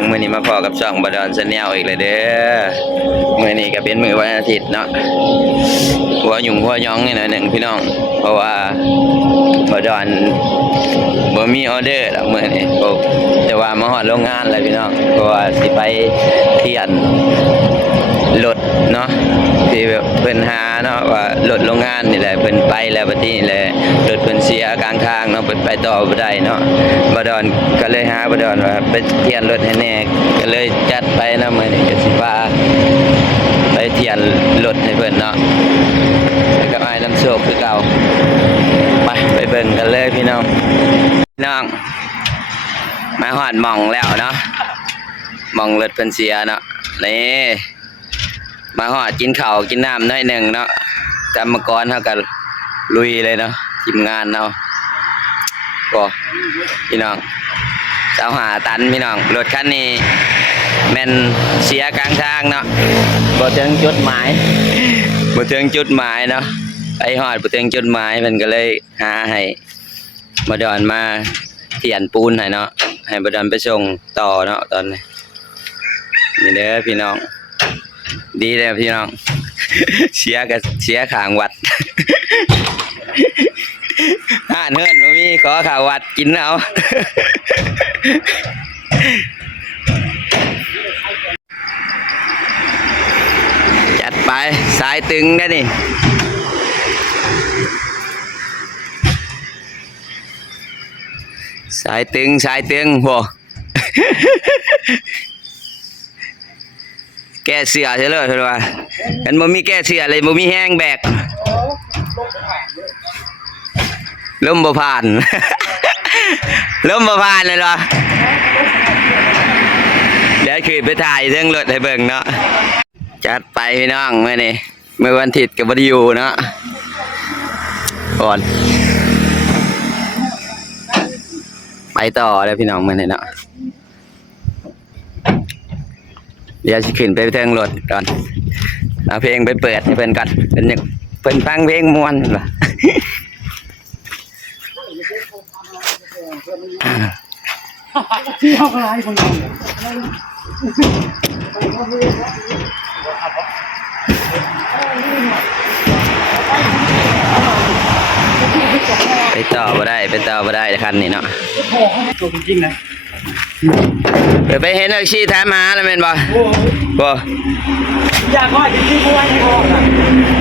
มื่อนี้มาพอกับช่องบดอนชาแนลอีกเลยเด้อมื่อนี้ก็เป็นมื้อวันอาทิตย์เนาะหัวหยุ่งหัวย้องนี่หน่อยหนึ่งพี่น้องเพราะว่าบดอนบ่มีออเดอร์แล้วมื่อนี้แต่ว่ามาฮอดโรงงานเลยพี่น้องเพราะว่าสิไปเทียนรถเนาะที่แบบเพิ่นหาเนาะว่ารถโรงงานนี่แหละเพิ่นไปแล้วบัดนี้แหละรถเพิ่นเสียกลางทางเนาะเพิ่นไปต่อบ่ได้เนาะบดอนก็เลยหาบดอนว่าไปเทียนรถให้แน่ก็เลยจัดไปนะมื้อนี้ก็สิพาไปเทียนรถให้เพิ่นเนาะแล้วก็อ้ายน้ำโชคคือเก่าไปเบิ่งกันเลยพี่น้องมาฮอดหม่องแล้วเนาะหม่องรถเพิ่นเสียเนาะนี่มาฮอดกินข้าวกินน้ำหน่อยหนึ่งเนาะกรรมกรเฮาก็ลุยเลยเนาะทีมงานเนาะก็พี่น้อง25 ตันพี่น้องรถคันนี้แม่นเสียกลางทางเนาะบ่ถึงจุดหมายเนาะไปฮอดบ่ถึงจุดหมายมันก็เลยหาให้บ่ดอนมาเทียนปูนให้เนาะให้บ่ดอนไปส่งต่อเนาะตอนนี้นี่เด้อพี่น้องดีเลยพี่น้องเสียขางวัดเฮิร์นมีขอข่าววัดกินเอาจัดไปสายตึงได้นี่สายตึงโหแก้เสือใช่เลยใช่ไหมมันบ่มีแก้เสือเลยบ่มีแห้งแบกลมบ่ผ่าน ลมบ่ผ่านเลยเหรอเดี๋ยวคือไปถ่ายเรื่องรถให้เบิ่งเนาะจัดไปพี่น้องเมื่อวันอาทิตย์ก็บ่ได้อยู่เนาะก่อนไปต่อเลยพี่น้องมื้อนี้เนาะเดี๋ยวสิขึ้นไปเทิงรถก่อนเอาเพลงไปเปิดให้เพิ่นก่อนเพิ่นฟังเพลงม่วนล่ะที่เขาอะไรคนนี้ไปต่อบ่ได้คันนี้เนาะตัวจริงนะไปเห็นอาชีพแท้มาแล้วแม่นบ่อยากว่าจะที่มวยให้ออกอ่ะ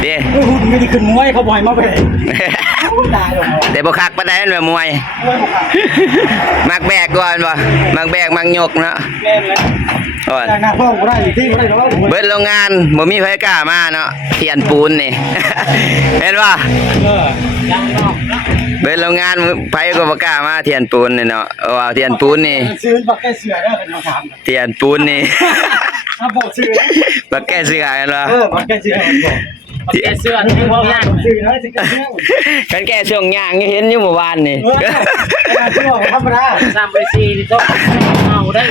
เด้หุ่นไม่ได้ขึ้นมวยเขาบ่อยมาไปตายหรอกแต่บ่คักปานใดแม่นมวยมักแบกก่อนบ่มักแบกมักยกเนาะแม่นเลยจากหน้าพ่อบ่ได้ที่บ่ได้ดอกเบิดโรงงานบ่มีไผกล้ามาเนาะเทียนปูนนี่เห็นบ่ยังเนาะเบิดโรงงานไผก็บ่กล้ามาเทียนปูนนี่เนาะว่าเทียนปูนนี่ซื้อบักแก้เสือได้เป็นมาถามเทียนปูนนี่บอกซื้อบักแก้เสือกันบ่บักแก้เสือบอกแก้เสือที่บ่ย่างซื้อนะสิกันแก้ช่วงย่างเห็นอยู่เมื่อวานนี่ช่วงธรรมดา3 ไป 4นี่ต้องเอาได้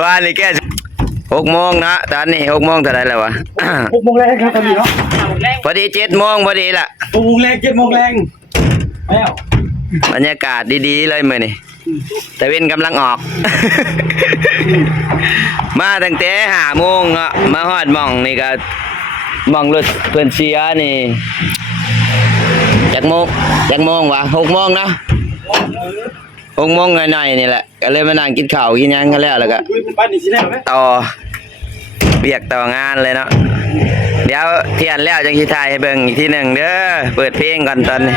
ว่านี่แก้6 โมงนะตอนนี้6 โมงเท่าไรแล้ววะ6 โมงแรงครับตอนนี้เนาะพอดี7 โมงพอดีละ6 โมงแรง7 โมงแรงแล้วบรรยากาศดีๆเลยมื้อนี้แต่เว้นกำลังออก มาตั้งแต่5 โมงเนาะมาฮอดหม่องนี่ก็หม่องรถเพิ่นเสียนี่จักโมงวะ6 โมงเนาะ6 โมงหน่อยๆนี่แหละก็เลยมานั่งกินข้าวกินหยังกันแล้วก็ต่อเบียกต่องานเลยเนาะเดี๋ยวเทียนแล้วจังสิถ่ายให้เบิ่งอีกทีหนึ่งเด้อเปิดเพลงก่อนตอนนี้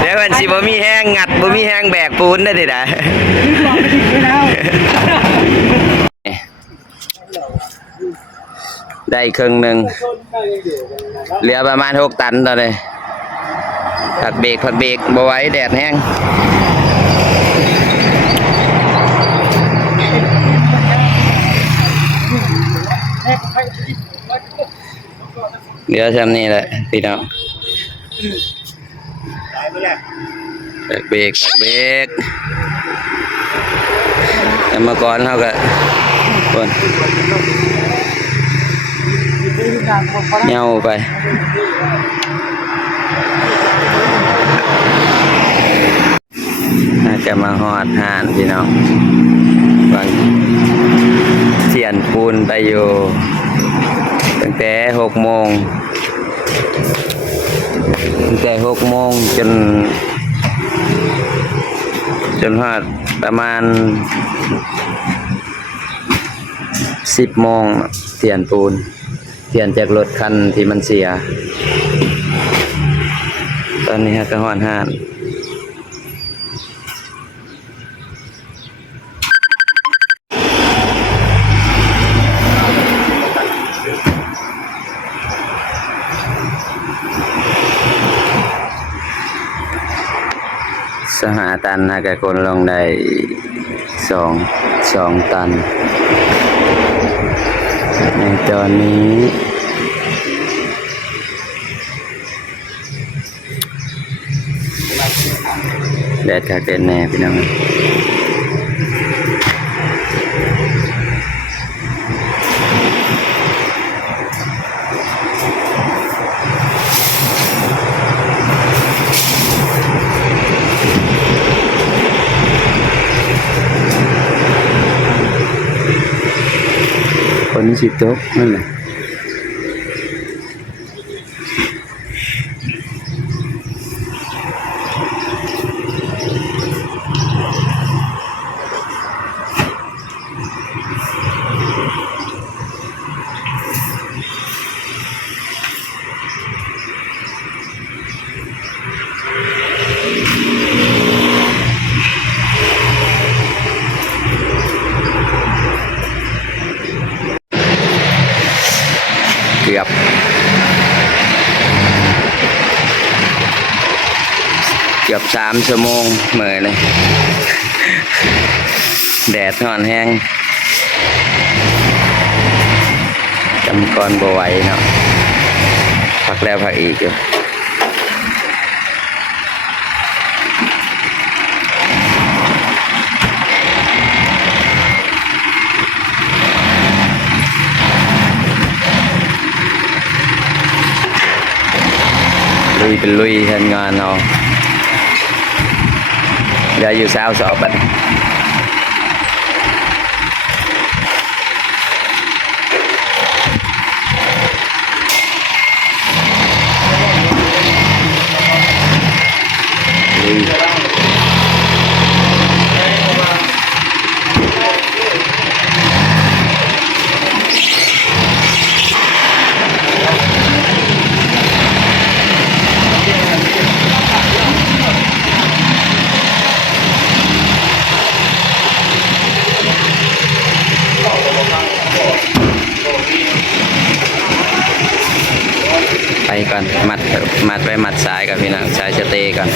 เดี๋ยวมันสิบ่มีแห้งงัดบ่มีแห้งแบกปูนได้ดิได้ได้ครึ่งหนึ่งเหลือประมาณ6 ตันตอนนี้ผักเบรกบ่ไหวแดดแห้งเดี๋ยวทำนี่แหละพี่น้องผักเบรกแต่เมื่อก่อนเขาก็คนเงาไป จะมาฮอดหานพี่น้องวางเทียนปูนไปอยู่ตั้งแต่6 โมงจนฮอดประมาณ10 โมงเทียนปูนเทียนจากรถคันที่มันเสียตอนนี้ฮะก็ฮอดหานสหตันนะกับคนลงได้สองตันในตอนนี้แดดคักแดดแน่พี่น้องคนสิตกนั่นแหละเกือบ3 ชั่วโมงเหมื่อยเลย แดดร้อนแห้งจำก่อนบ่ไหวเนาะพักแล้วพักอีกอยู่ลุยเป็นลุยทำงานเอาเดี๋ยวอยู่สอบบัดลุยไปก่อนมัดไปมัดสายกับพี่น้องสายสเตย์ก่อน